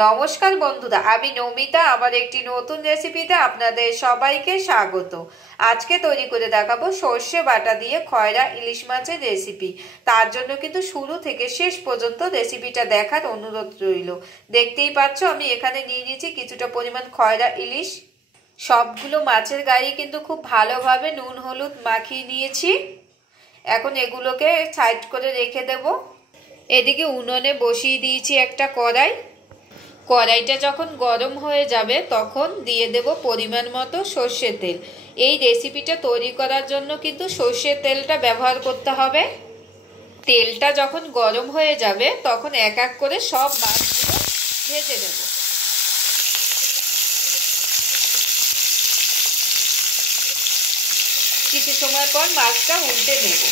নমস্কার বন্ধুরা, আমি নমিতা। আমার একটি নতুন রেসিপিতে আপনাদের সবাইকে স্বাগত। আজকে তৈরি করে দেখাবো সর্ষে বাটা দিয়ে খয়রা ইলিশ মাছের রেসিপি। তার জন্য কিন্তু শুরু থেকে শেষ পর্যন্ত রেসিপিটা দেখার অনুরোধ রইল। দেখতেই পাচ্ছ আমি এখানে নিয়ে নিয়েছি কিছুটা পরিমাণ খয়রা ইলিশ। সবগুলো মাছের গায়ে কিন্তু খুব ভালোভাবে নুন হলুদ মাখিয়ে নিয়েছি। এখন এগুলোকে সাইড করে রেখে দেব। এদিকে উনুনে বসিয়ে দিয়েছি একটা কড়াই। কড়াইটা যখন গরম হয়ে যাবে তখন দিয়ে দেব পরিমাণ মতো সর্ষের তেল। এই রেসিপিটা তৈরি করার জন্য কিন্তু সর্ষের তেলটা ব্যবহার করতে হবে। তেলটা যখন গরম হয়ে যাবে তখন এক এক করে সব মাছগুলো ভেজে নেব। কিছু সময় পর মাছটা উল্টে নেব।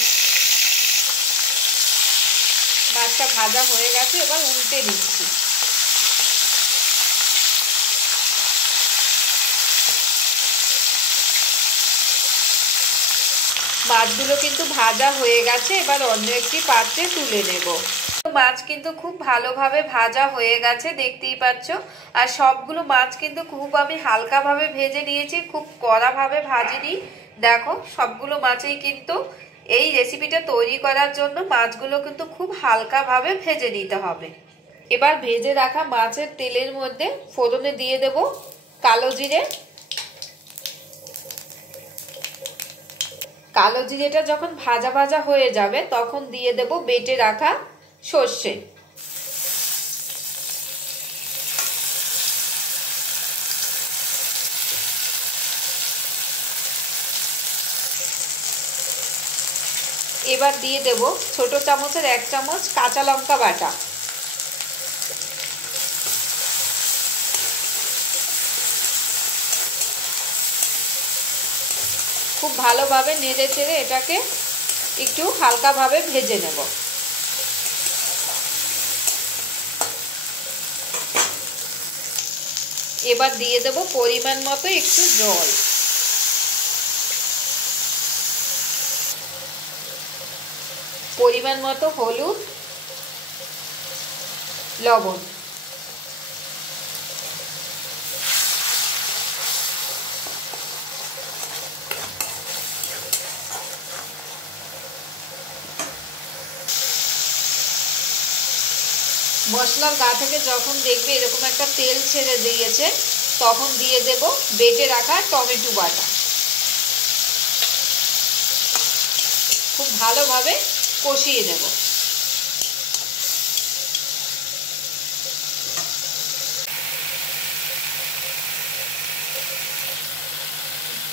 মাছটা ভাজা হয়ে গেছে, এবার উল্টে দিচ্ছি। মাছগুলো কিন্তু ভাজা হয়ে গেছে, এবার অন্য একটি পাত্রে তুলে নেব। মাছ কিন্তু খুব ভালোভাবে ভাজা হয়ে গেছে, দেখতেই পাচ্ছ। আর সবগুলো মাছ কিন্তু খুব আমি হালকাভাবে ভেজে নিয়েছি, খুব কড়াভাবে ভাজিনি। দেখো সবগুলো মাছেই কিন্তু এই রেসিপিটা তৈরি করার জন্য মাছগুলো কিন্তু খুব হালকাভাবে ভেজে নিতে হবে। এবার ভেজে রাখা মাছের তেলের মধ্যে ফোড়নে দিয়ে দেব কালো জিরে। কালো জিরেটা যখন ভাজা ভাজা হয়ে যাবে তখন দিয়ে দেব বেটে রাখা সর্ষে। এবার দিয়ে দেব ছোট চামচের 1 চামচ কাঁচা লঙ্কা বাটা। খুব ভালোভাবে নেড়ে চেড়ে এটাকে একটু হালকাভাবে ভেজে নেব। এবার দিয়ে দেব পরিমাণ মতো একটু জল। পরিমাণ মতো হলুদ, লবণ। মশলার গা থেকে যখন দেখবে এরকম একটা তেল ছেড়ে দিয়েছে তখন দিয়ে দেব বেটে রাখা টমেটো বাটা। খুব ভালোভাবে কষিয়ে নেব।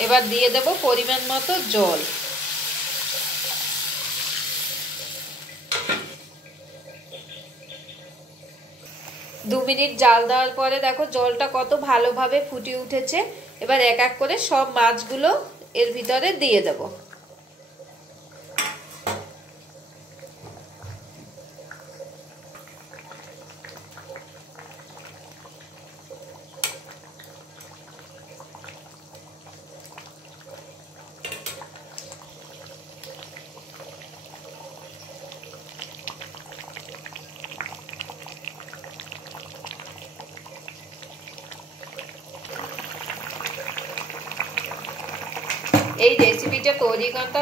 এবার দিয়ে দেব পরিমাণ মতো জল। দু মিনিট জাল দেওয়ার পরে দেখো জলটা কত ভালোভাবে ফুটে উঠেছে। এবার এক এক করে সব মাছগুলো এর ভিতরে দিয়ে দেব। এই রেসিপিটা তৈরি করতে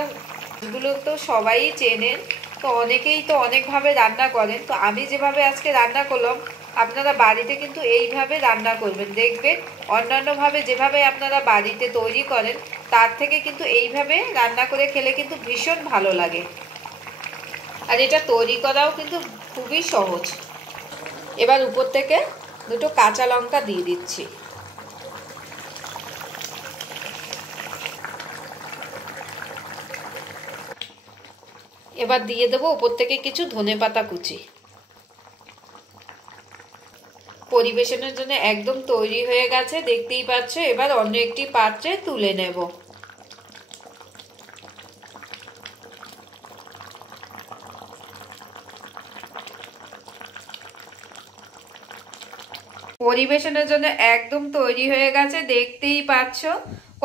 গুলো তো সবাই চেনেন, তো অনেকেই তো অনেকভাবে রান্না করেন। তো আমি যেভাবে আজকে রান্না করলাম আপনারা বাড়িতে কিন্তু এইভাবে রান্না করবেন। দেখবেন অন্যান্যভাবে যেভাবে আপনারা বাড়িতে তৈরি করেন তার থেকে কিন্তু এইভাবে রান্না করে খেলে কিন্তু ভীষণ ভালো লাগে। আর এটা তৈরি করাও কিন্তু খুবই সহজ। এবার উপর থেকে দুটো কাঁচা লঙ্কা দিয়ে দিচ্ছি। এবার দিয়ে দেবো উপর থেকে কিছু ধনেপাতা কুচি। পরিবেশনের জন্য একদম তৈরি হয়ে গেছে, দেখতেই পাচ্ছ। এবার অন্য একটি পাত্রে তুলে নেব। পরিবেশনের জন্য একদম তৈরি হয়ে গেছে, দেখতেই পাচ্ছ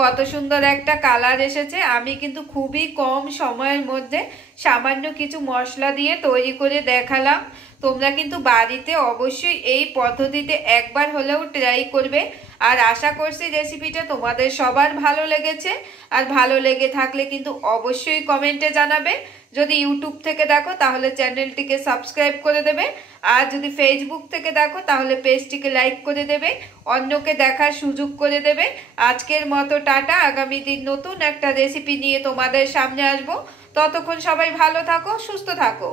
কত সুন্দর একটা কালার এসেছে। আমি কিন্তু খুবই কম সময়ের মধ্যে সামান্য কিছু মশলা দিয়ে তৈরি করে দেখালাম। তোমরা কিন্তু বাড়িতে অবশ্যই এই পদ্ধতিতে একবার হলেও ট্রাই করবে। আর আশা করছি রেসিপিটা তোমাদের সবার ভালো লেগেছে। আর ভালো লেগে থাকলে কিন্তু অবশ্যই কমেন্টে জানাবে। যদি ইউটিউব থেকে দেখো তাহলে চ্যানেলটিকে সাবস্ক্রাইব করে দেবে। আর যদি ফেসবুক থেকে দেখো তাহলে পেজটিকে লাইক করে দেবে, অন্যকে দেখার সুযোগ করে দেবে। আজকের মতো টাটা, আগামী দিন নতুন একটা রেসিপি নিয়ে তোমাদের সামনে আসবো। ততক্ষণ সবাই ভালো থাকো, সুস্থ থাকো।